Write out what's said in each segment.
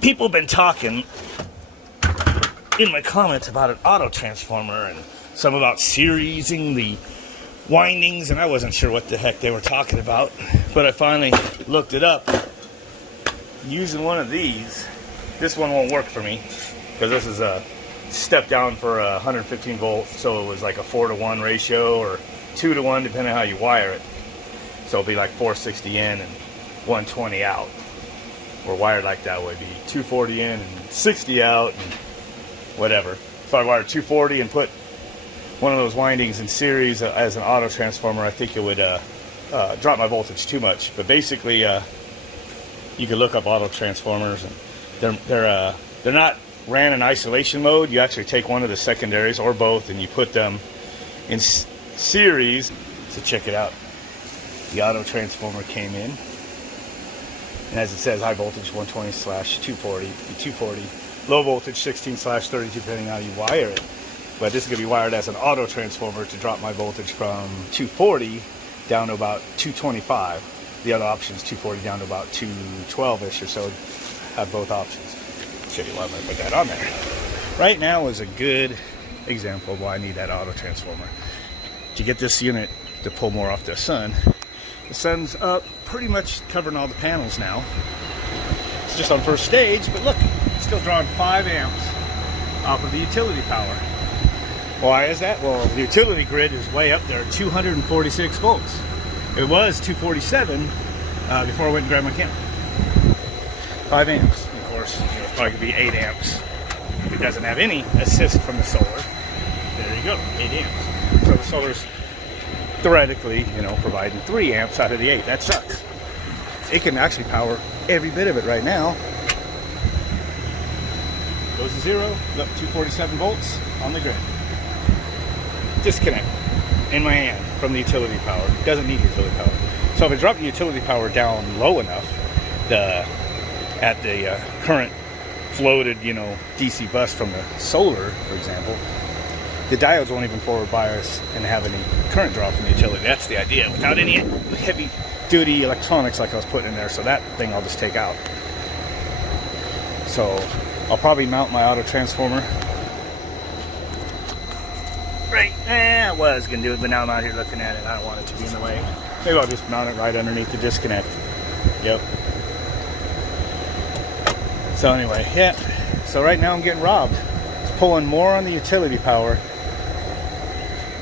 people have been talking in my comments about an AutoTransformer and some about seriesing the windings, and I wasn't sure what the heck they were talking about, but I finally looked it up. Using one of these, this one won't work for me because this is a step down for 115 volts, so it was like a 4-to-1 ratio or 2-to-1 depending on how you wire it. So it'll be like 460 in and 120 out, or wired like that would be 240 in and 60 out and whatever. So I wired 240 and put one of those windings in series as an AutoTransformer. I think it would drop my voltage too much. But basically, you can look up AutoTransformers, and they're not ran in isolation mode. You actually take one of the secondaries or both, and you put them in series. So check it out. The AutoTransformer came in, and as it says, high voltage 120/240, 240, low voltage 16/32, depending on how you wire it. But this is going to be wired as an AutoTransformer to drop my voltage from 240 down to about 225. The other option is 240 down to about 212-ish or so. Have both options. Show you why I'm going to put that on there. Right now is a good example of why I need that AutoTransformer. To get this unit to pull more off the sun. The sun's up, pretty much covering all the panels now. It's just on first stage, but look, it's still drawing 5 amps off of the utility power. Why is that? Well, the utility grid is way up there, 246 volts. It was 247 before I went and grabbed my camera. 5 amps. Of course, it'll probably be 8 amps. If it doesn't have any assist from the solar, there you go, 8 amps. So the solar's theoretically, providing 3 amps out of the 8. That sucks. It can actually power every bit of it right now. Goes to 0, up 247 volts on the grid. Disconnect in my hand from the utility power. It doesn't need utility power. So if I drop the utility power down low enough, at the current floated, DC bus from the solar, for example, the diodes won't even forward bias and have any current draw from the utility. That's the idea, without any heavy duty electronics like I was putting in there. So that thing I'll just take out. So I'll probably mount my AutoTransformer. Right, I was going to do it, but now I'm out here looking at it. I don't want it to be in the way. Maybe I'll just mount it right underneath the disconnect. Yep. So anyway, yeah. So right now I'm getting robbed. It's pulling more on the utility power,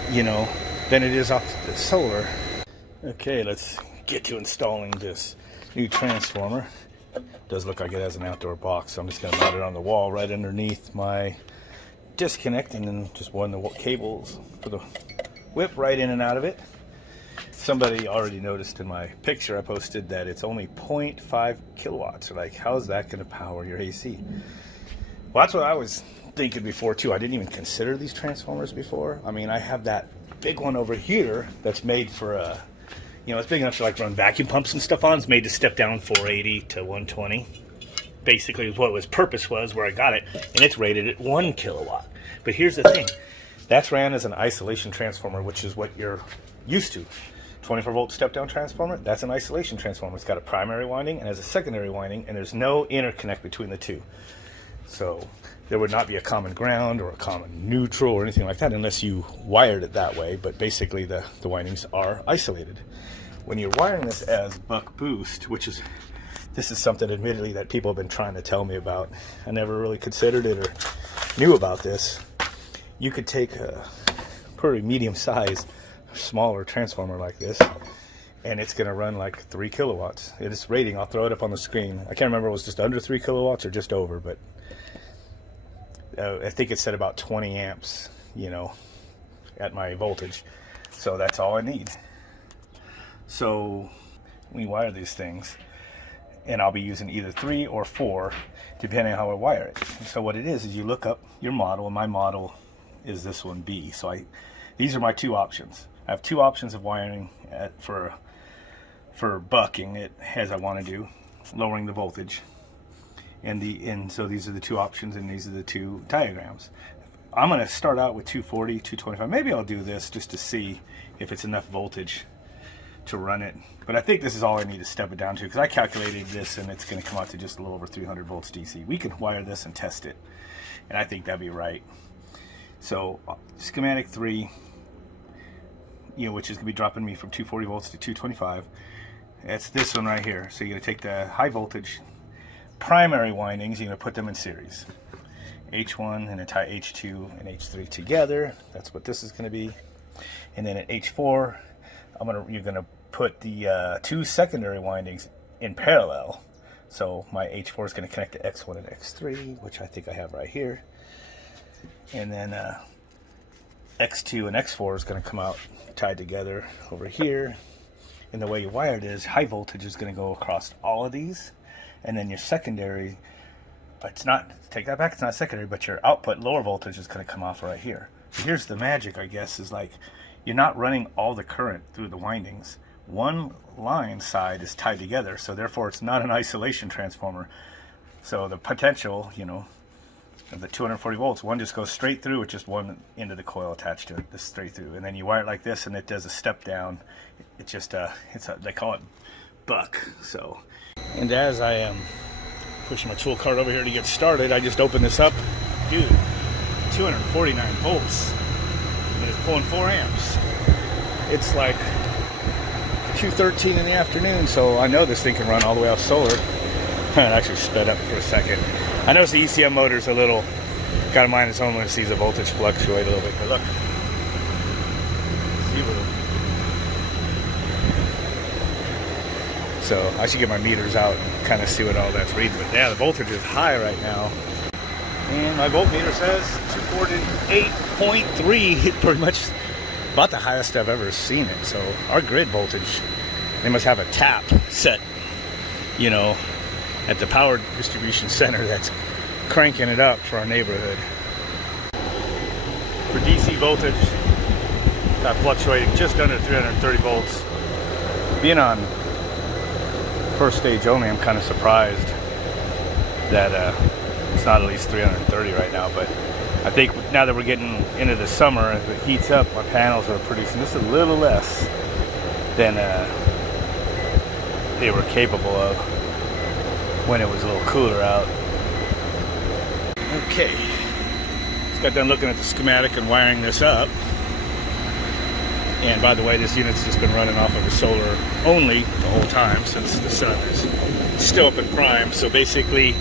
than it is off the solar. Okay, let's get to installing this new transformer. It does look like it has an outdoor box, so I'm just going to mount it on the wall right underneath my disconnect, and then just run the cables for the whip right in and out of it. Somebody already noticed in my picture I posted that it's only 0.5 kilowatts. They're like, how is that going to power your AC? Well, that's what I was thinking before too. I didn't even consider these transformers before. I mean, I have that big one over here that's made for it's big enough to like run vacuum pumps and stuff on. It's made to step down 480 to 120. Basically what its purpose was, where I got it, and it's rated at 1 kilowatt. But here's the thing, that's ran as an isolation transformer, which is what you're used to. 24 volt step down transformer, that's an isolation transformer. It's got a primary winding and has a secondary winding, and there's no interconnect between the two. So there would not be a common ground or a common neutral or anything like that unless you wired it that way. But basically the windings are isolated. When you're wiring this as buck boost, this is something admittedly that people have been trying to tell me about. I never really considered it or knew about this. You could take a pretty medium size, smaller transformer like this, and it's going to run like 3 kilowatts. Its rating, I'll throw it up on the screen. I can't remember if it was just under 3 kilowatts or just over, but I think it said about 20 amps, at my voltage. So that's all I need. So we wire these things, and I'll be using either 3 or 4 depending on how I wire it. So what it is you look up your model, and my model is this one B. So these are my 2 options. I have 2 options of wiring for bucking it as I want to do, lowering the voltage, and so these are the 2 options, and these are the 2 diagrams. I'm going to start out with 240, 225. Maybe I'll do this just to see if it's enough voltage to run it. But I think this is all I need to step it down to, because I calculated this and it's going to come out to just a little over 300 volts DC. We can wire this and test it, and I think that'd be right. So schematic 3, which is going to be dropping me from 240 volts to 225. It's this one right here. So you're going to take the high voltage primary windings, you're going to put them in series. H1, and then tie H2 and H3 together. That's what this is going to be. And then at H4, you're going to put the 2 secondary windings in parallel. So my H4 is going to connect to X1 and X3, which I think I have right here. And then X2 and X4 is going to come out tied together over here. And the way you wire it is, high voltage is going to go across all of these. And then your secondary, it's not, take that back, it's not secondary, but your output lower voltage is going to come off right here. Here's the magic, I guess, is like, you're not running all the current through the windings. One line side is tied together, so therefore it's not an isolation transformer. So the potential, of the 240 volts, one just goes straight through with just one end of the coil attached to it, this straight through. And then you wire it like this, and it does a step down. It just, they call it buck. So, and as I am pushing my tool cart over here to get started, I just opened this up. Dude, 249 volts. And it's pulling 4 amps. It's like 2:13 in the afternoon, so I know this thing can run all the way off solar. It actually sped up for a second. I noticed the ECM motor's a little, got to mind its own when it sees the voltage fluctuate a little bit. But look, 0. So I should get my meters out and kind of see what all that's reading. But yeah, the voltage is high right now. And my voltmeter says 248.3, pretty much about the highest I've ever seen it. So our grid voltage, they must have a tap set, at the power distribution center that's cranking it up for our neighborhood. For DC voltage, got fluctuating just under 330 volts. Being on first stage only, I'm kind of surprised that it's not at least 330 right now, but I think now that we're getting into the summer, as it heats up, my panels are producing just a little less than they were capable of when it was a little cooler out. Okay, just got done looking at the schematic and wiring this up. And by the way, this unit's just been running off of a solar only the whole time since the sun is still up in prime. So basically,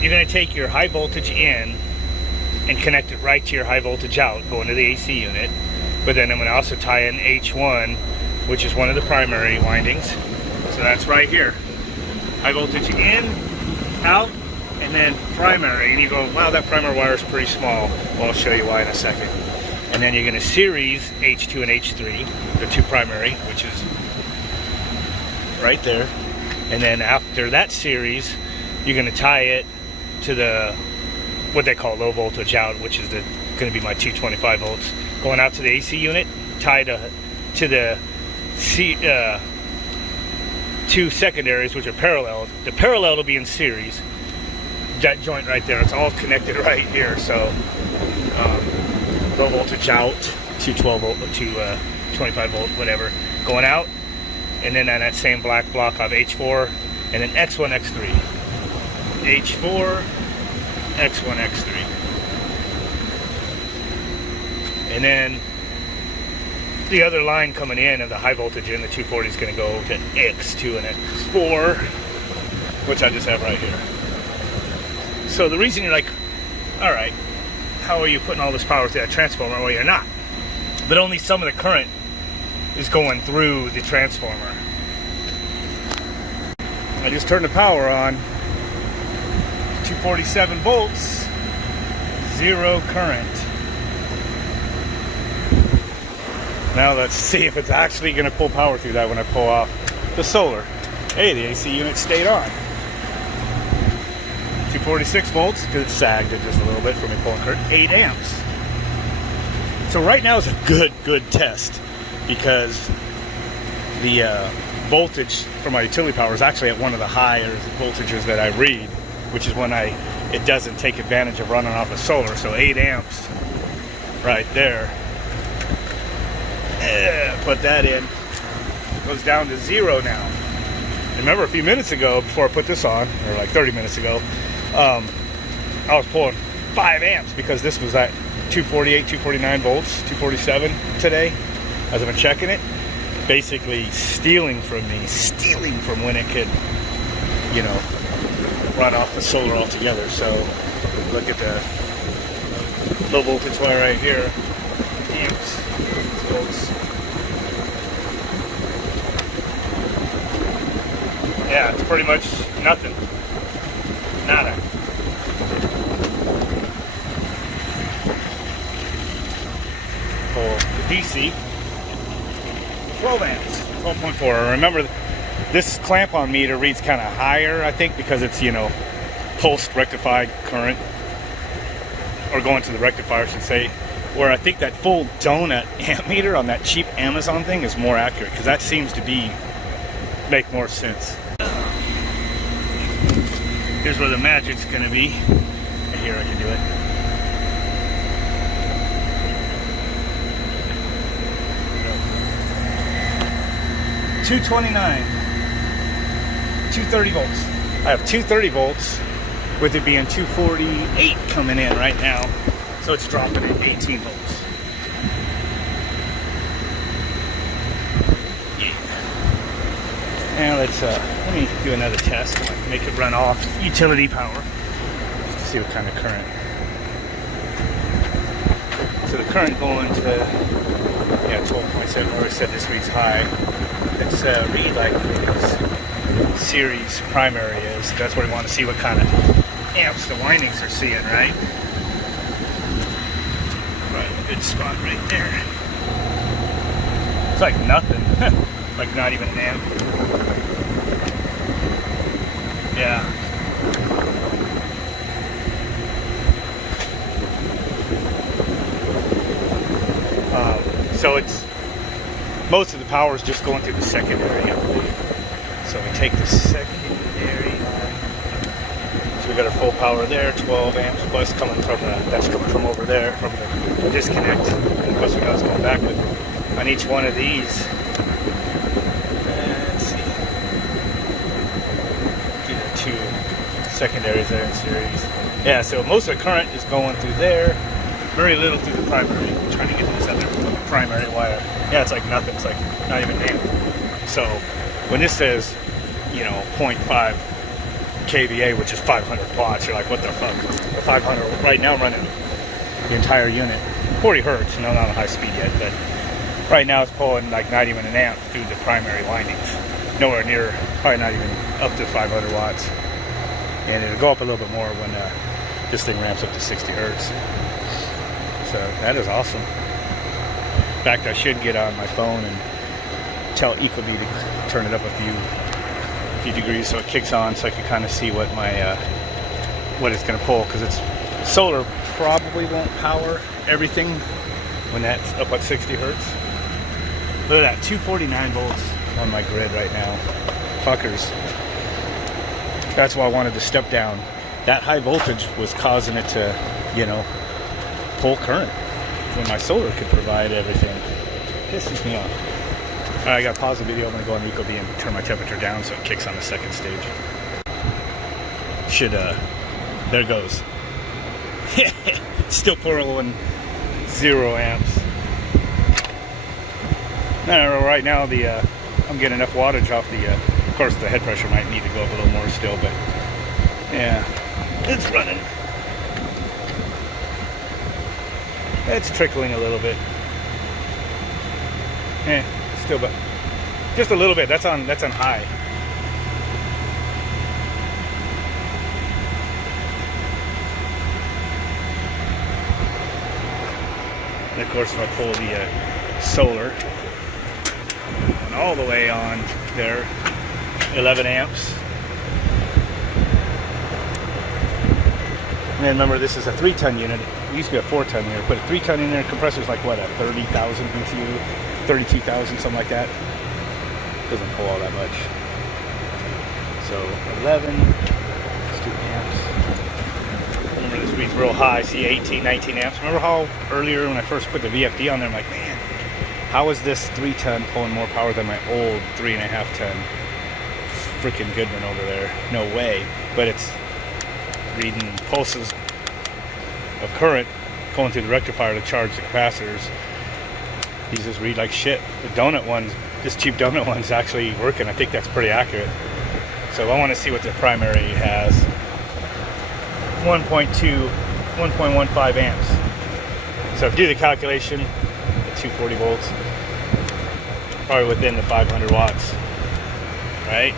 you're going to take your high voltage in and connect it right to your high voltage out, going to the AC unit. But then I'm going to also tie in H1, which is one of the primary windings. So that's right here. High voltage in, out, and then primary. And you go, wow, that primary wire is pretty small. Well, I'll show you why in a second. And then you're going to series H2 and H3, the 2 primary, which is right there. And then after that series, you're going to tie it to the, what they call low voltage out, which is going to be my 225 volts, going out to the AC unit, tied to the 2 secondaries, which are parallel. The parallel will be in series. That joint right there, it's all connected right here. So low voltage out, 212 volt, 225 volt, whatever, going out, and then on that same black block of H4, and then X1, X3. H4, X1, X3. And then the other line coming in of the high voltage in the 240 is going to go to X2 and X4, which I just have right here. So the reason you're like, all right, how are you putting all this power through that transformer? Well, you're not. But only some of the current is going through the transformer. I just turned the power on. 247 volts, 0 current. Now let's see if it's actually going to pull power through that when I pull off the solar. Hey, the AC unit stayed on. 246 volts, because it sagged it just a little bit from me pulling current. 8 amps. So right now is a good test, because the voltage from my utility power is actually at one of the higher voltages that I read, which is when it doesn't take advantage of running off of solar. So 8 amps right there. Put that in. goes down to 0 now. Remember a few minutes ago, before I put this on, or like 30 minutes ago, I was pulling 5 amps because this was at 248, 249 volts, 247 today, as I've been checking it. Basically stealing from when it could, you know, run off the solar altogether. So look at the low voltage wire right here, amps, volts. Yeah, it's pretty much nothing. Nada. For the DC, 12 amps, 12.4. Remember, this clamp-on meter reads kind of higher, I think, because it's, you know, pulsed rectified current, or going to the rectifier, I should say, where I think that full donut amp meter on that cheap Amazon thing is more accurate, because that seems to make more sense. Here's where the magic's going to be. Right here I can do it. $229, 230 volts. I have 230 volts with it being 248 coming in right now. So it's dropping at 18 volts. Now let me do another test. I might make it run off utility power just to see what kind of current. So the current going to 12.7. I already said this reads high. Let's read like this series primary is. That's where we want to see what kind of amps the windings are seeing, right? Right, a good spot right there. It's like nothing. Like not even an amp. Yeah. So it's most of the power is just going through the secondary, I believe. So we take the secondary. So we got our full power there, 12 amps plus coming from that's coming from over there from the disconnect. And of course we know it's going back with on each one of these. Let's see. Do the 2 secondaries there in series. Yeah, so most of the current is going through there. Very little through the primary. I'm trying to get to this other primary wire. Yeah, it's like nothing. It's like not even an amp. So when this says, you know, 0.5 kVA, which is 500 watts, you're like, what the fuck? The 500 right now I'm running the entire unit, 40 hertz. No, not on high speed yet, but right now it's pulling like not even an amp through the primary windings. Nowhere near, probably not even up to 500 watts. And it'll go up a little bit more when this thing ramps up to 60 hertz. So that is awesome. In fact, I should get on my phone and tell Ecobee to turn it up a few degrees so it kicks on, so I can kind of see what my what it's going to pull, because it's solar probably won't power everything when that's up at 60 hertz. Look at that, 249 volts on my grid right now. Fuckers. That's why I wanted to step down. That high voltage was causing it to, you know, pull current when my solar could provide everything. Pisses me off. Alright, I gotta pause the video. I'm gonna go on Ecobee and turn my temperature down so it kicks on the second stage. Should there it goes. Still pulling 0 amps. Right now I'm getting enough wattage off the of course the head pressure might need to go up a little more still, but yeah, it's running. It's trickling a little bit. Still, but just a little bit. That's on high. And of course, if I pull the solar and all the way on there, 11 amps. And then remember, this is a 3-ton unit. It used to be a 4-ton unit. Put a 3-ton in there. Compressor's like what, a 30,000 BTU, 32,000, something like that. Doesn't pull all that much. So 11. Let's do amps. Remember, this reads real high. See, 18, 19 amps. Remember how earlier when I first put the VFD on there, I'm like, man, How is this 3-ton pulling more power than my old 3.5-ton freaking Goodman over there? No way. But it's reading pulses of current going through the rectifier to charge the capacitors. These just read like shit. The donut ones, this cheap donut one's actually working. I think that's pretty accurate. So I want to see what the primary has. 1.15 amps. So if you do the calculation at 240 volts, probably within the 500 watts, right?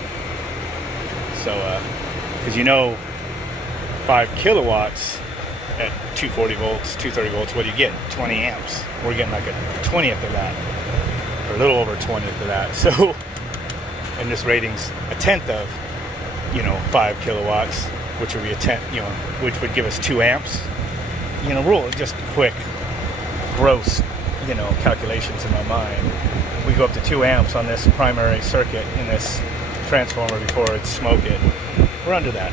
So, because 5 kilowatts at 240 volts, 230 volts, what do you get? 20 amps. We're getting like a 20th of that, or a little over 20th of that. So, and this rating's a tenth of, 5 kilowatts, which would be a tenth, which would give us 2 amps. Rule just quick, gross, calculations in my mind. We go up to 2 amps on this primary circuit in this transformer before it's smoke it. We're under that.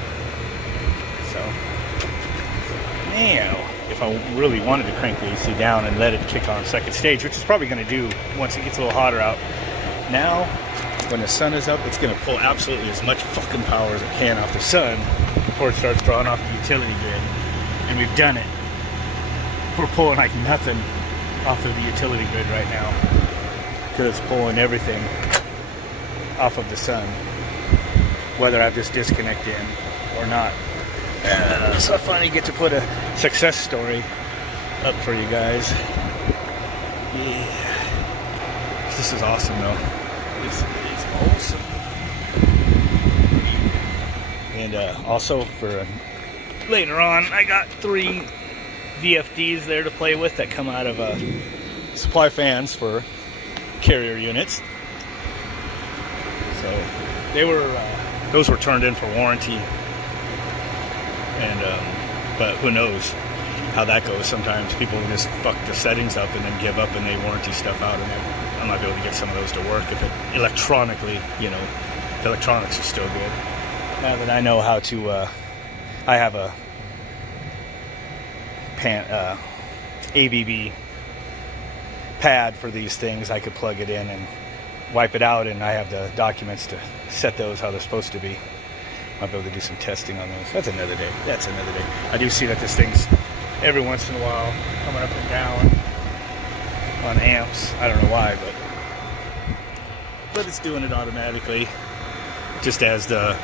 So now, if I really wanted to crank the AC down and let it kick on second stage, which is probably going to do once it gets a little hotter out. Now, when the sun is up, it's going to pull absolutely as much fucking power as it can off the sun before it starts drawing off the utility grid. And we've done it. We're pulling like nothing off of the utility grid right now because it's pulling everything off of the sun, whether I have this disconnect in or not. So I finally get to put a success story up for you guys. Yeah, this is awesome though. This is awesome. And also for later on, I got 3 VFDs there to play with that come out of supply fans for carrier units. So they were those were turned in for warranty, and but who knows how that goes. Sometimes people just fuck the settings up and then give up and they warranty stuff out, and I'm not able to get some of those to work if it electronically, the electronics are still good. Now that I know how to, I have a ABB pad for these things. I could plug it in and wipe it out, and I have the documents to set those how they're supposed to be. I'll be able to do some testing on those. That's another day. I do see that this thing's every once in a while coming up and down on amps. I don't know why, but it's doing it automatically, just as the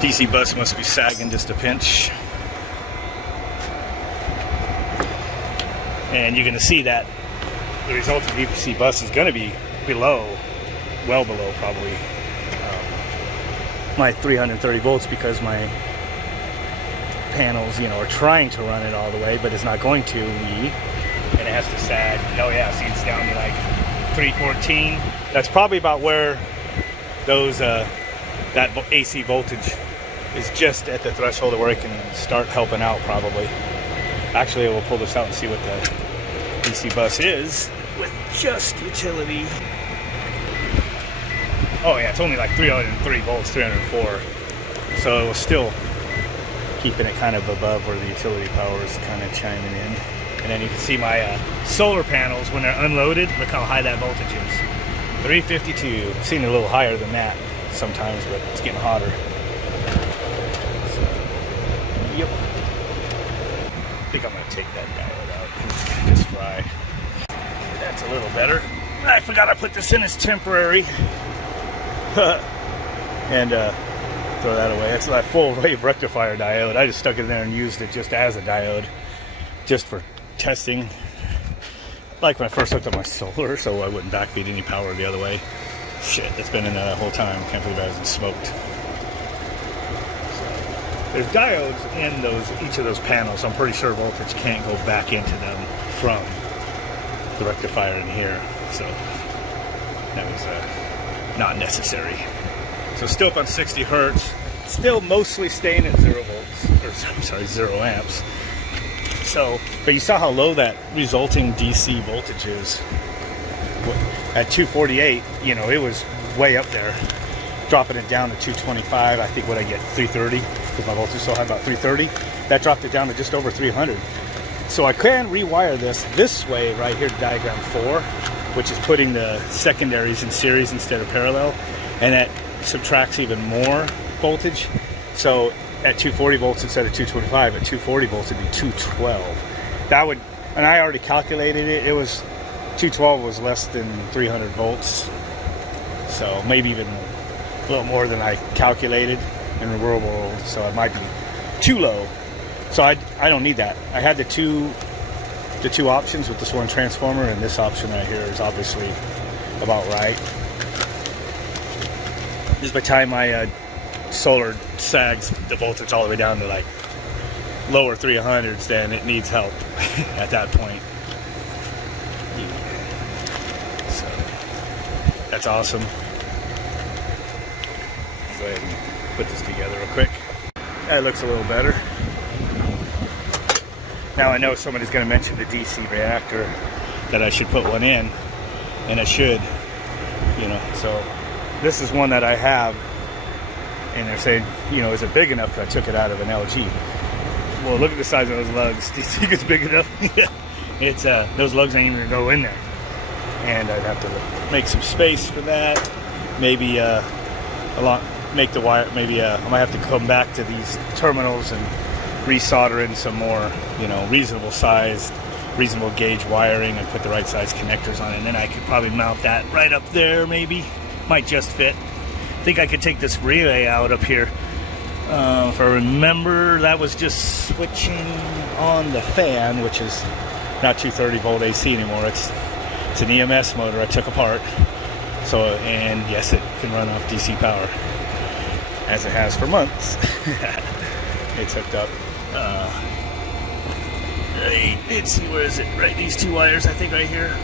DC bus must be sagging just a pinch. And you're going to see that the result of the DC bus is going to be well below probably my 330 volts, because my panels, are trying to run it all the way, but it's not going to. And it has to sag. Oh yeah, see, it's down to like 314. That's probably about where those that AC voltage is, just at the threshold of where it can start helping out probably. Actually, we'll pull this out and see what the DC bus is with just utility. Oh yeah, it's only like 303 volts, 304. So it was still keeping it kind of above where the utility power is kind of chiming in. And then you can see my solar panels when they're unloaded. Look how high that voltage is. 352. I've seen it a little higher than that sometimes, but it's getting hotter. So, yep. I think I'm going to take that diode out. It's going to just fry. That's a little better. I forgot I put this in as temporary. And throw that away. That's that full wave rectifier diode. I just stuck it in there and used it just as a diode, just for testing. Like when I first hooked up my solar, so I wouldn't backfeed any power the other way. Shit, it's been in there that whole time. Can't believe it hasn't smoked. So, there's diodes in each of those panels. So I'm pretty sure voltage can't go back into them from the rectifier in here. So that was not necessary. So still up on 60 hertz, still mostly staying at 0 volts, or I'm sorry, 0 amps. So, but you saw how low that resulting DC voltage is. At 248, it was way up there. Dropping it down to 225, I think what I get, 330, because my voltage is so high, about 330. That dropped it down to just over 300. So I can rewire this way right here, diagram 4. which is putting the secondaries in series instead of parallel, and that subtracts even more voltage. So at 240 volts instead of 225, at 240 volts it'd be 212. That would, and I already calculated it, it was 212 was less than 300 volts, so maybe even a little more than I calculated in the real world, so it might be too low. So I don't need that. I had the two options with this one transformer, and this option right here is obviously about right. Just by the time my solar sags the voltage all the way down to like lower 300s, then it needs help at that point. So that's awesome. Go ahead and put this together real quick. That looks a little better. Now I know somebody's going to mention the DC reactor, that I should put one in, and I should, you know. So this is one that I have, and they're saying, you know, is it big enough? Because I took it out of an LG. Well, look at the size of those lugs. Do you think it's big enough? It's those lugs ain't even gonna go in there, and I'd have to make some space for that. Maybe make the wire. Maybe I might have to come back to these terminals and resolder in some more, you know, reasonable gauge wiring, and put the right size connectors on it, and then I could probably mount that right up there. Maybe might just fit. I think I could take this relay out up here. If I remember, that was just switching on the fan, which is not 230 volt AC anymore. It's an EMS motor I took apart. So, and yes, it can run off DC power, as it has for months. It's hooked up. Right, let's see, where is it? Right, these two wires, I think, right here.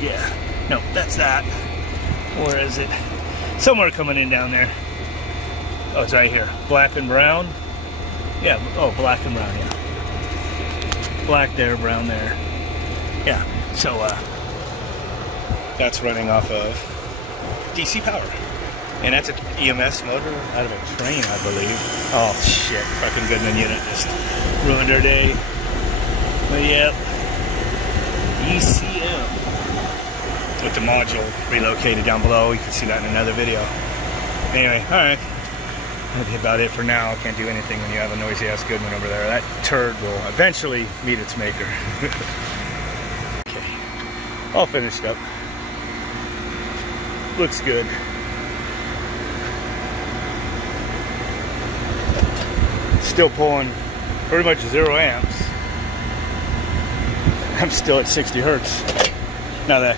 Yeah, no, that's that. Where is it? Somewhere coming in down there. Oh, it's right here. Black and brown. Yeah, oh, black and brown, yeah. Black there, brown there. Yeah, so that's running off of DC power. And that's an EMS motor out of a train, I believe. Oh, shit. Fucking Goodman unit just ruined our day. But, yep. ECM. With the module relocated down below. You can see that in another video. Anyway, alright. That'll be about it for now. Can't do anything when you have a noisy-ass Goodman over there. That turd will eventually meet its maker. Okay. All finished up. Looks good. Still pulling pretty much 0 amps. I'm still at 60 hertz. Now that,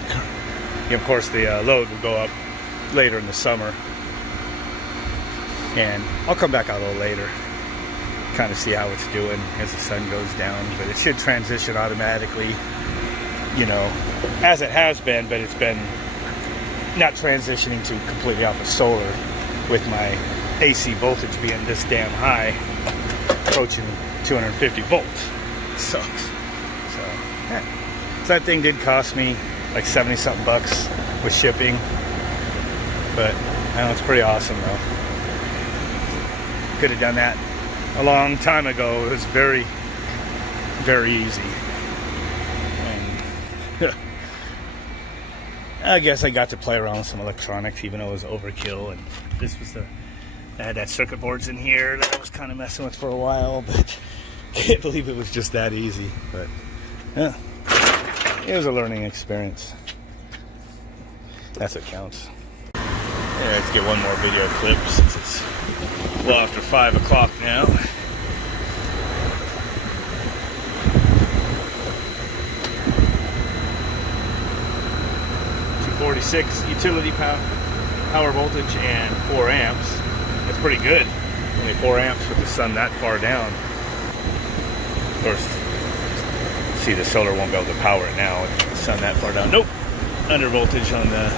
of course, the load will go up later in the summer. And I'll come back out a little later, kind of see how it's doing as the sun goes down. But it should transition automatically, you know, as it has been, but it's been not transitioning to completely off of solar with my AC voltage being this damn high, approaching 250 volts. Sucks. So, yeah. So that thing did cost me like 70-something bucks with shipping, but I know it's pretty awesome though. Could have done that a long time ago. It was very, very easy. And I guess I got to play around with some electronics, even though it was overkill. And this was I had that circuit boards in here that I was kind of messing with for a while, but can't believe it was just that easy. But yeah, it was a learning experience. That's what counts. Yeah, let's get one more video clip since it's well after 5 o'clock now. 246 utility power voltage and 4 amps. That's pretty good. Only 4 amps with the sun that far down. Of course, see, the solar won't be able to power it now with the sun that far down. Nope, under voltage on the.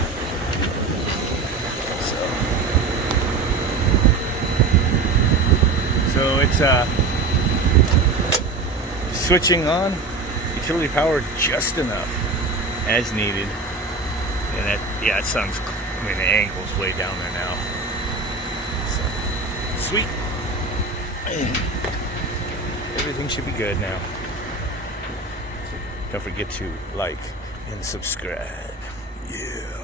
So it's switching on utility power just enough as needed. And that, yeah, it sun's, I mean, the angle's way down there now. So, sweet. Everything should be good now. Don't forget to like and subscribe. Yeah.